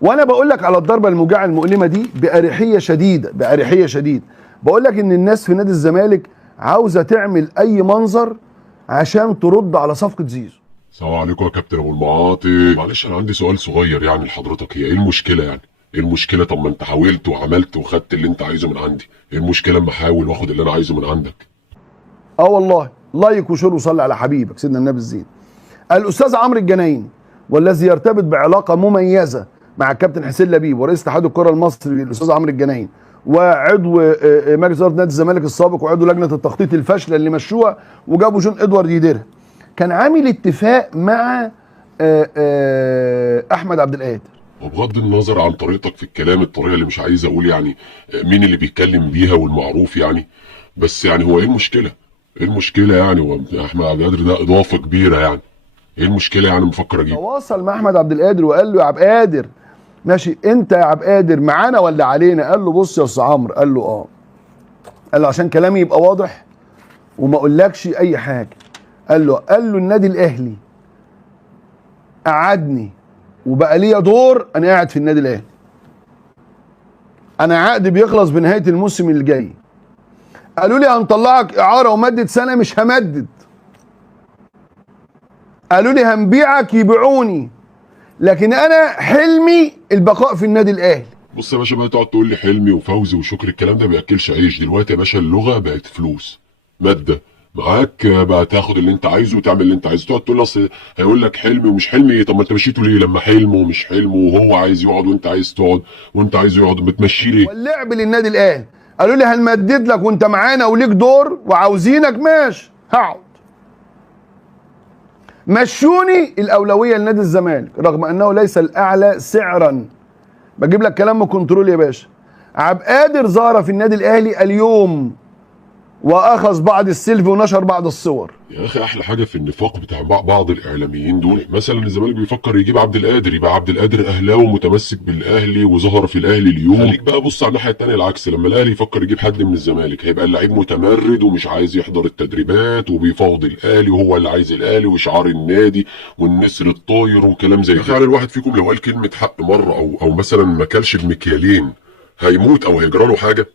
وانا بقول لك على الضربه الموجعه المؤلمه دي باريحيه شديده، باريحيه شديده. بقول لك ان الناس في نادي الزمالك عاوزه تعمل اي منظر عشان ترد على صفقه زيزو. السلام عليكم يا كابتن ابو المعاطي. معلش انا عندي سؤال صغير يعني لحضرتك، هي ايه المشكله يعني؟ ايه المشكله؟ طب ما انت حاولت وعملت وخدت اللي انت عايزه من عندي، ايه المشكله اما احاول واخد اللي انا عايزه من عندك؟ والله لايك وشير وصلي على حبيبك سيدنا النبي الزين. الاستاذ عمرو الجنايني والذي يرتبط بعلاقه مميزه مع الكابتن حسين لبيب ورئيس اتحاد الكره المصري الاستاذ عمرو الجنايني وعضو مجلس اداره نادي الزمالك السابق وعضو لجنه التخطيط الفاشله اللي مشوها وجابوا جون ادوارد يديرها، كان عامل اتفاق مع احمد عبد القادر. وبغض النظر عن طريقتك في الكلام، الطريقه اللي مش عايز اقول يعني مين اللي بيتكلم بيها والمعروف يعني، بس يعني هو ايه المشكله؟ ايه المشكله يعني؟ هو احمد عبد القادر ده اضافه كبيره يعني، ايه المشكله يعني؟ مفكر اجيب. تواصل مع احمد عبد القادر وقال له يا عبد القادر ماشي انت يا عبد القادر معانا ولا علينا؟ قال له بص يا استاذ عمرو، قال له قال له عشان كلامي يبقى واضح وما اقولكش اي حاجه، قال له النادي الاهلي قعدني وبقى ليا دور، انا قاعد في النادي الاهلي، انا عقدي بيخلص بنهايه الموسم اللي جاي، قالوا لي هنطلعك اعاره ومدد سنه، مش همدد، قالوا لي هنبيعك يبيعوني، لكن انا حلمي البقاء في النادي الاهلي. بص يا باشا بقى، تقعد تقول لي حلمي وفوزي وشكر، الكلام ده ما بياكلش عيش دلوقتي يا باشا. اللغه بقت فلوس، ماده معاك بقى، تاخد اللي انت عايزه وتعمل اللي انت عايزه. تقعد تقول اصل هيقول لك حلمي ومش حلمي، طب ما انت مشيته ليه لما حلمه ومش حلمه وهو عايز يقعد وانت عايز تقعد وانت عايزه يقعد، بتمشيه ليه؟ واللعب للنادي الاهلي، قالوا لي هنمدد لك وانت معانا وليك دور وعاوزينك، ماشي هقعد. مشوني الاولويه لنادي الزمالك رغم انه ليس الاعلى سعرا. بجيب لك كلام من كنترول يا باشا. عبد القادر ظهر في النادي الاهلي اليوم واخذ بعض السيلفي ونشر بعض الصور. يا اخي احلى حاجه في النفاق بتاع بعض الاعلاميين دول، مثلا الزمالك بيفكر يجيب عبد القادر، يبقى عبد القادر اهلاوي متمسك بالاهلي وظهر في الاهلي اليوم. خليك بقى بص على الناحيه الثانيه العكس، لما الاهلي يفكر يجيب حد من الزمالك هيبقى اللعيب متمرد ومش عايز يحضر التدريبات وبيفاوض الاهلي وهو اللي عايز الاهلي وشعار النادي والنسر الطاير وكلام زي كده. فعلا الواحد فيكم لو قال كلمه حق مره او مثلا ما كلش بمكيالين هيموت او هيجرى له حاجه.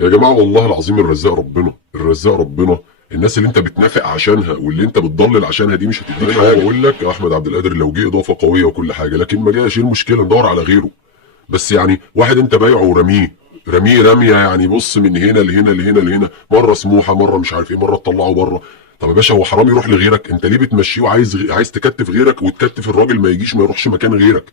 يا جماعه والله العظيم الرزاق ربنا، الرزاق ربنا. الناس اللي انت بتنافق عشانها واللي انت بتضلل عشانها دي مش هتديك حاجه. بقول لك يا احمد عبد القادر لو جه اضافه قويه وكل حاجه، لكن ما جاش، ايه المشكله؟ ندور على غيره. بس يعني واحد انت بايعه ورميه رميه يعني، بص من هنا لهنا لهنا لهنا، مره سموحه مره مش عارف ايه، مره تطلعه بره. طب يا باشا هو حرام يروح لغيرك؟ انت ليه بتمشيه وعايز تكتف غيرك وتكتف الراجل ما يجيش ما يروحش مكان غيرك؟